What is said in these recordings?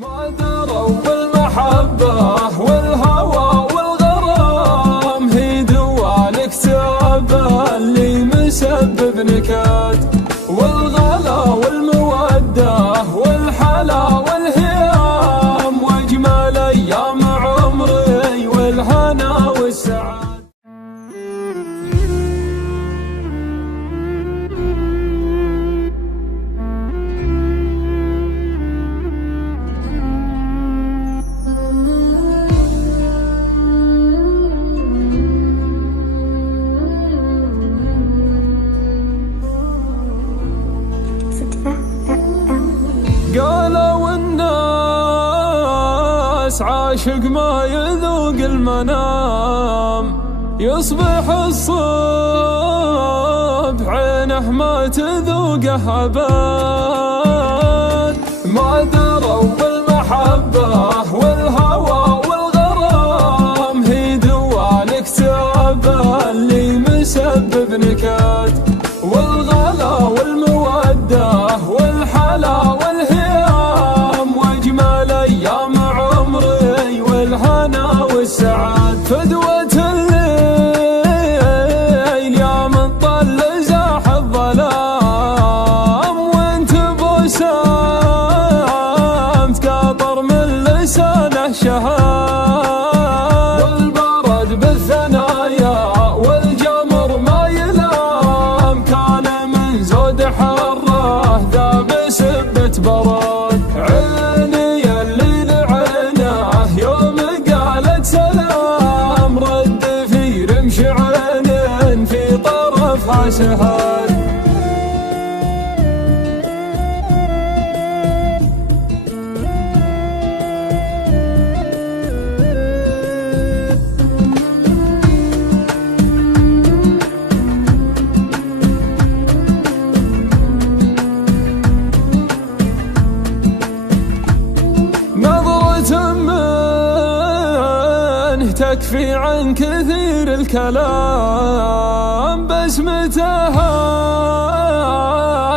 ما دروا بالمحبة والهوى والغرام، هي دوا الاكتئاب اللي مسبب نكد، والغلا والمودة والحلا والهيام، واجمل ايام عمري والهنا والسعادة. قالوا الناس عاشق ما يذوق المنام، يصبح الصبح عينه ما تذوقه أبد. ما دروا بالمحبة والهوى والغرام، هي دوا الاكتئاب اللي مسبب نكد، والغلا والمودة والحلا والهيام، واجمل ايام عمري والهنا والسعاد. فدوة الليل يا من طل زاح الظلام، وانت بوسامت قاطر من لسانه شهاد، والبرد بالثنايا والجمر ما يلام، كان من زود حره ذاب سبة برد. عيني اللي لعينه يوم قالت سلام، رد في رمش عين في طرفها سهاد. تكفي عن كثير الكلام، بسمتها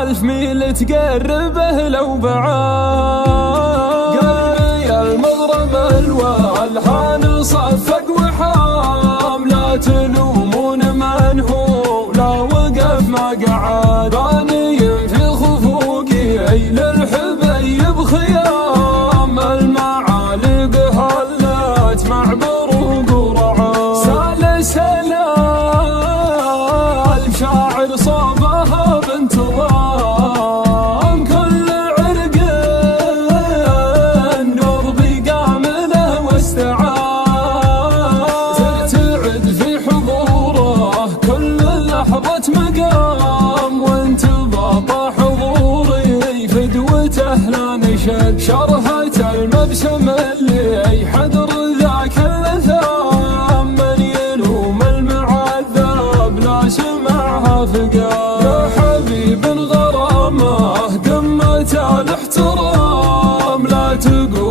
ألف ميل تقربه لو بعاد. قلبي المغرم الوالحان صفق وحام، لا تلومون من هو لا وقف ما قعد. راني في خفوقي للحبيب خيام، المعالق هلت مع شاعر صوبها بانتظام، كل عرق دربي قامله واستعاد، ترتعد في حضوره كل لحظة مقام، وانتباط حضوري فدوته لا نشد. شرهة المبسم اللي حدر ذاك اللثام، من يلوم المعذب لا سمعها فقام. يا حبيب غرامه قمة الاحترام، لا تقول